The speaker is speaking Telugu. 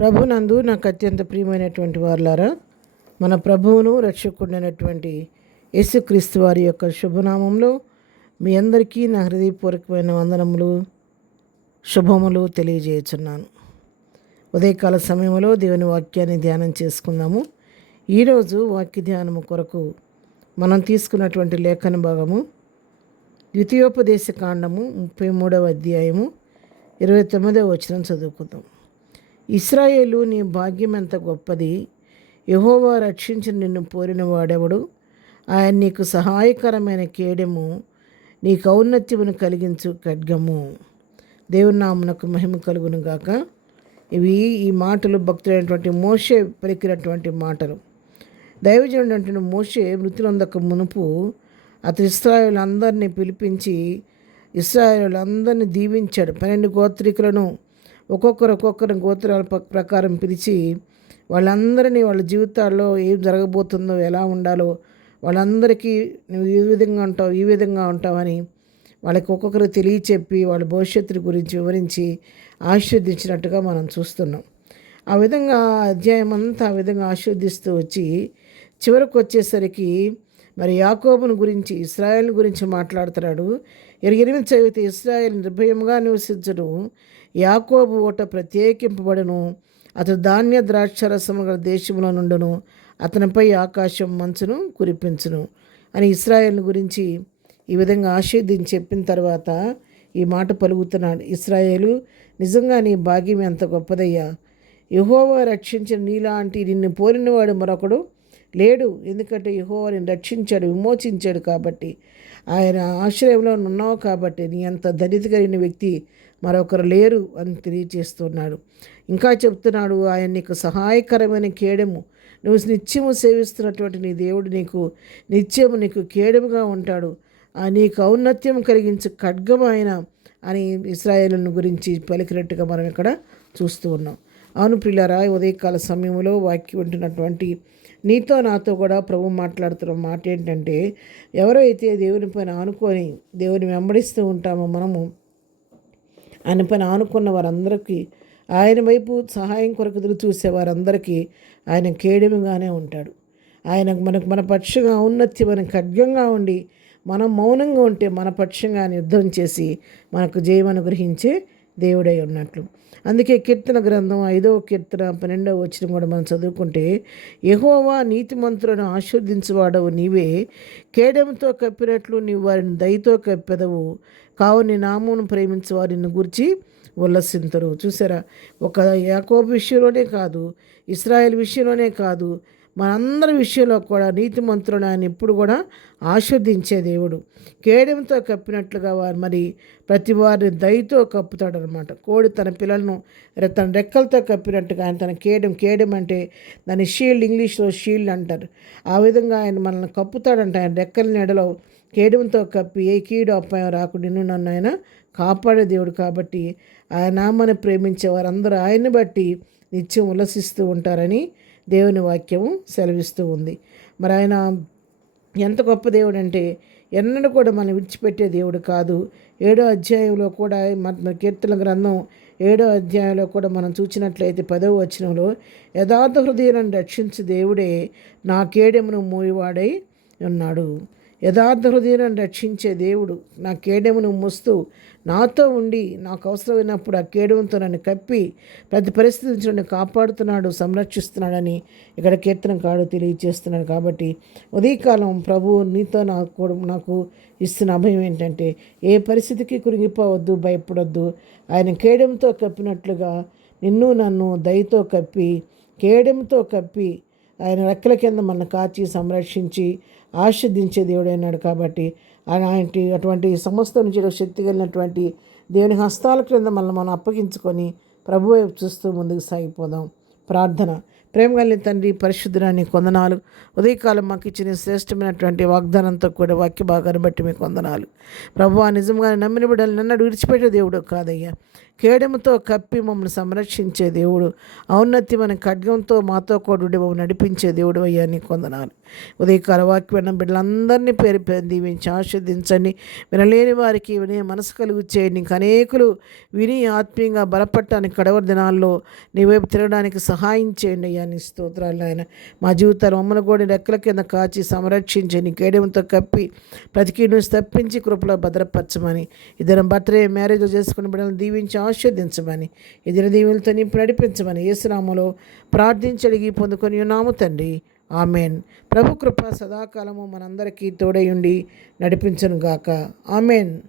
ప్రభునందు నాకు అత్యంత ప్రియమైనటువంటి వారులారా, మన ప్రభువును రక్షకుడైనటువంటి యేసుక్రీస్తు వారి యొక్క శుభనామంలో మీ అందరికీ నా హృదయపూర్వకమైన వందనములు శుభములు తెలియజేయుచున్నాను. ఉదయకాల సమయంలో దేవుని వాక్యాన్ని ధ్యానం చేసుకుందాము. ఈరోజు వాక్య ధ్యానము కొరకు మనం తీసుకున్నటువంటి లేఖన భాగము ద్వితీయోపదేశ కాండము 33వ అధ్యాయము 29వ వచనం చదువుకుందాం. ఇశ్రాయేలు, నీ భాగ్యం ఎంత గొప్పది! యెహోవా రక్షించి నిన్ను పోరిన వాడెవడు? ఆయన నీకు సహాయకరమైన కేడెము, నీకు ఔన్నత్యమును కలిగించు ఖడ్గము. దేవుని నామమునకు మహిమ కలుగును గాక. ఈ మాటలు భక్తుడైనటువంటి మోషే పలికినటువంటి మాటలు. దైవజనుడు మోషే మృతులందక మునుపు అతడు ఇశ్రాయేలులందరినీ పిలిపించి ఇశ్రాయేలులందరినీ దీవించాడు. 12 గోత్రికులను ఒక్కొక్కరు గోత్రాల ప్రకారం పిలిచి వాళ్ళందరినీ వాళ్ళ జీవితాల్లో ఏం జరగబోతుందో, ఎలా ఉండాలో వాళ్ళందరికీ నువ్వు ఈ విధంగా ఉంటావని వాళ్ళకి ఒక్కొక్కరు తెలియచెప్పి వాళ్ళ భవిష్యత్తు గురించి వివరించి ఆశీర్వదించినట్టుగా మనం చూస్తున్నాం. ఆ విధంగా అధ్యాయం అంతా ఆ విధంగా ఆశీర్వదిస్తూ వచ్చి చివరకు వచ్చేసరికి మరి యాకోబును గురించి, ఇశ్రాయేల్ గురించి మాట్లాడుతున్నాడు. 8 చదివితే, ఇశ్రాయేల్ నిర్భయంగా నివసించును, యాకోబు ఓట ప్రత్యేకింపబడును, అతడు ధాన్య ద్రాక్షరసము గల దేశంలో నుండును, అతనిపై ఆకాశం మంచును కురిపించును అని ఇశ్రాయేల్ గురించి ఈ విధంగా ఆశీర్వదించి చెప్పిన తర్వాత ఈ మాట పలుకుతున్నాడు. ఇశ్రాయేలు, నిజంగా నీ భాగ్యం ఎంత గొప్పదయ్యా! యెహోవా రక్షించిన నీలాంటి నిన్ను పోలినవాడు మరొకడు లేడు. ఎందుకంటే యెహోవా నిన్ను రక్షించాడు, విమోచించాడు కాబట్టి, ఆయన ఆశ్రయంలో ఉన్నావు కాబట్టి నీ అంత దళిత కలిగిన వ్యక్తి మరొకరు లేరు అని తెలియజేస్తున్నాడు. ఇంకా చెప్తున్నాడు, ఆయన నీకు సహాయకరమైన కేడెము, నువ్వు నిత్యము సేవిస్తున్నటువంటి నీ దేవుడు నిత్యము నీకు కేడెముగా ఉంటాడు, నీకు ఔన్నత్యం కలిగించు ఖడ్గం ఆయన అని ఇశ్రాయేలును గురించి పలికినట్టుగా మనం ఇక్కడ చూస్తూ ఉన్నాం. అవును ప్రియులారా, ఉదయకాల సమయంలో వాక్యం వింటున్నటువంటి నీతో నాతో కూడా ప్రభు మాట్లాడుతున్న మాట ఏంటంటే, ఎవరైతే దేవుని పైన ఆనుకొని దేవుని వెంబడిస్తూ ఉంటామో, మనము ఆయన పైన ఆనుకున్న వారందరికీ, ఆయన వైపు సహాయం కొరకు ఎదురు చూసే వారందరికీ ఆయన కేడెముగానే ఉంటాడు. ఆయన మన పక్షంగా ఔన్నత్యమైన ఖడ్గంగా ఉండి, మనం మౌనంగా ఉంటే మన పక్షంగా యుద్ధం చేసి మనకు జయం అనుగ్రహించే దేవుడై ఉన్నట్లు. అందుకే కీర్తన గ్రంథం 5వ కీర్తన 12వ వచనం కూడా మనం చదువుకుంటే, యెహోవా నీతిమంతులను ఆశీర్వదించువాడవు నీవే, కేడెంతో కప్పినట్లు నీవు వారిని దయతో కప్పెదవు, కావు నీ నామమును ప్రేమించు వారిని గురించి ఉల్లసింతరు. చూసారా, ఒక యాకోబు విషయంలోనే కాదు, ఇశ్రాయేల్ విషయంలోనే కాదు, మనందరి విషయంలో కూడా నీతిమంతులను ఆయన ఎప్పుడు కూడా ఆశీర్వదించే దేవుడు. కేడెంతో కప్పినట్లుగా మరి ప్రతి వారిని దయతో కప్పుతాడనమాట. కోడి తన పిల్లలను తన రెక్కలతో కప్పినట్టుగా ఆయన తన కేడెం అంటే దాని షీల్డ్, ఇంగ్లీష్లో షీల్డ్ అంటారు. ఆ విధంగా ఆయన మనల్ని కప్పుతాడంట. ఆయన రెక్కల నీడలో కేడెంతో కప్పి ఏ కీడు అపాయం రాకుండా నిన్ను నన్ను ఆయన కాపాడే దేవుడు. కాబట్టి ఆయన నామాన్ని ప్రేమించే వారందరూ ఆయన్ని బట్టి నిత్యం ఉల్లసిస్తూ ఉంటారని దేవుని వాక్యము సెలవిస్తూ ఉంది. మరి ఆయన ఎంత గొప్ప దేవుడు అంటే, ఎన్నడూ కూడా మనం విడిచిపెట్టే దేవుడు కాదు. 7వ అధ్యాయంలో కూడా మన కీర్తన గ్రంథం 7వ అధ్యాయంలో కూడా మనం చూసినట్లయితే 10వ వచనంలో, యథార్థ హృదయాన్ని రక్షించు దేవుడే నా కేడెమును మోయివాడై ఉన్నాడు. యథార్థ హృదయాన్ని రక్షించే దేవుడు నా కేడెమును మోస్తూ నాతో ఉండి నాకు అవసరమైనప్పుడు ఆ కేడెముతో నన్ను కప్పి ప్రతి పరిస్థితి నుంచి నన్ను కాపాడుతున్నాడు, సంరక్షిస్తున్నాడని ఇక్కడ కీర్తనకారుడు తెలియజేస్తున్నాడు. కాబట్టి ఉదయకాలం ప్రభు నీతో నాకు ఇస్తున్న అభయం ఏంటంటే, ఏ పరిస్థితికి కురిగిపోవద్దు, భయపడొద్దు. ఆయన కేడెంతో కప్పినట్లుగా నిన్ను నన్ను దయతో కప్పి, కేడెంతో కప్పి ఆయన రెక్కల కింద మన కాచి సంరక్షించి ఆశీర్వదించే దేవుడు అయినాడు. కాబట్టి అటువంటి సమస్త నుంచి శక్తి కలిగినటువంటి దేవుని హస్తాల క్రింద మనం అప్పగించుకొని ప్రభు వైపు చూస్తూ ముందుకు సాగిపోదాం. ప్రార్థన. ప్రేమ కలిగిన తండ్రి, పరిశుద్ధురాని కొందనాలు. ఉదయకాలం మాకు ఇచ్చిన శ్రేష్టమైనటువంటి వాగ్దానంతో కూడా వాక్య భాగాన్ని బట్టి మీకు వందనాలు. ప్రభువా, నిజంగానే నమ్మిన బిడ్డలు నన్నడు విడిచిపెట్టే దేవుడు కాదయ్యా. కేడముతో కప్పి మమ్మల్ని సంరక్షించే దేవుడు, ఔన్నత్యమైన ఖడ్గంతో మాతో కూడా మమ్మల్ని నడిపించే దేవుడు అయ్యా, నీకు వందనాలు. ఉదయకాల వాక్యం బిడ్డలందరినీ పేరు పేరు దీవించి ఆస్వాదించండి. వినలేని వారికి వినే మనసు కలుగు చేయండి. నీకు అనేకులు విని ఆత్మీయంగా బలపడటానికి కడవరి దినాల్లో నీ వైపు తిరగడానికి సహాయం చేయండి అయ్యా. నీ స్తోత్రాలు ఆయన. మా జీవితాలు మమ్మల్ని కూడా రెక్కల కింద కాచి సంరక్షించండి. కేడముతో కప్పి ప్రతికీ నుంచి తప్పించి కృపలో భద్రపరచమని, ఇద్దరం బర్త్డే మ్యారేజ్ చేసుకుని బిడ్డలను దీవించి ఆస్వాదించమని, ఇద్దరు దీవులతో నింపు నడిపించమని యేసునామములో ప్రార్థించి అడిగి పొందుకొని ఉన్నాము తండ్రి. ఆమెన్. ప్రభు కృప సదాకాలము మనందరికీ తోడై ఉండి నడిపించును గాక. ఆమెన్.